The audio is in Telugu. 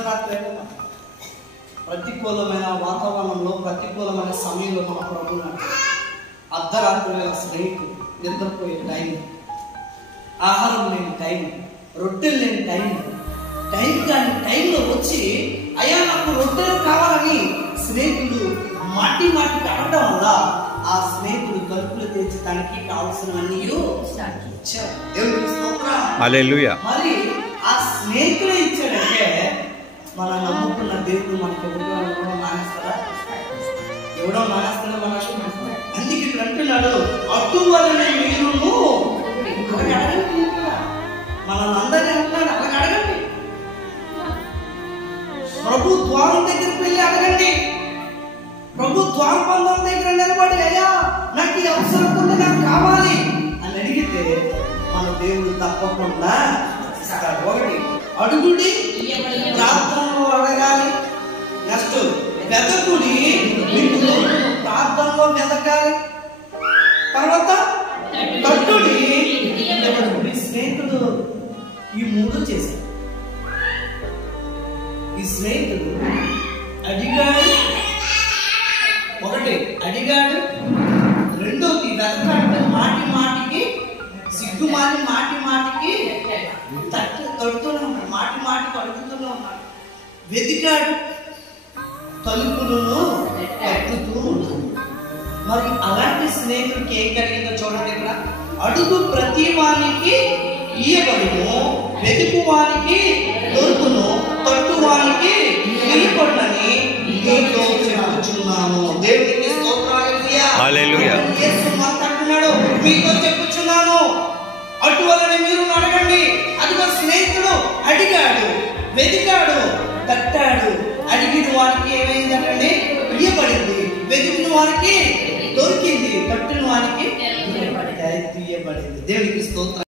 అర్ధరాత్రి ప్రతికూలమైన వాతావరణంలో, ప్రతికూలమైన సమయంలో మన ప్రభు అర్ధరాత్రి వేళ స్నేహితులు, నిద్రపోయే టైం, ఆహారం లేని టైం, రొట్టెలు లేని టైం కానీ టైంలో వచ్చి అయ్యా నాకు రొట్టెలు కావాలని స్నేహితుడు మాటి అడగడం వల్ల ఆ స్నేహితుడు కలుపులు తెచ్చడానికి కావాల్సినవన్నీ ఇచ్చాడు. దేవుడికి స్తోత్రం. హల్లెలూయా. మరి ఆ స్నేహితుడే ఇచ్చాడంటే మనం నమ్ముకున్న దేవుడు మనకి ఎవడో మానేస్తాడా? ఎవడో మానేస్తాడా? అందుకే ఇక్కడ అంటున్నాడు, అటువలనే మీరును అలాగే అడగండి. మనల్ని అందరినీ అంటున్నాడు, అలాగే అడగండి. ప్రభు ద్వారం దగ్గరికి వెళ్ళి అడగండి. ప్రభు ద్వారబంధం దగ్గర నిలబడి అయ్యా నాకు ఈ అవసరం ఉంది, నాకు కావాలి అని అడిగితే మన దేవుడు తప్పకుండా ఇస్తాడు. ఒకటి అడుగుడి, ప్రార్థనలో అడగాలి. నెక్స్ట్ వెతకుడి, ప్రార్థనలో వెతకాలి. తర్వాత తట్టుడి. ఈ స్నేహితుడు ఈ మూడు చేశాడు. ఈ స్నేహితుడు అడిగాడు, ఒకటి అడిగాడు, రెండోది వెతకాడు. మాటికి సిగ్గుమాలి మాటికి తడుతూనే ఉన్నాడు, మాటికి అడుగుతూనే ఉన్నాడు. వెతికాడు, తలుపులను తట్టుతూ ఉన్నాడు. మరి అలాంటి స్నేహితుడికి ఏం కలిగిందో చూడండి. ఇక్కడ అడుగు ప్రతి వానికి ఇయ్యబడును, వెతుకు వానికి దొరుకును, తట్టు వానికి వెలుపడని నీతో చెప్పుచున్నాను. దేవునికి హల్లెలూయా. యేసు మాట్లాడుతున్నాడు, మీతో చెప్పుచున్నాను, అటువలనే మీరు అడగండి. అదిగో స్నేహితుడు అడిగాడు, వెతికాడు, తట్టాడు. అడిగిన వారికి ఏమైందంటే ఇయ్యబడింది, వెతికిన వారికి దొరికింది, తట్టిన వారికి తీయబడింది. దేవునికి స్తోత్రం.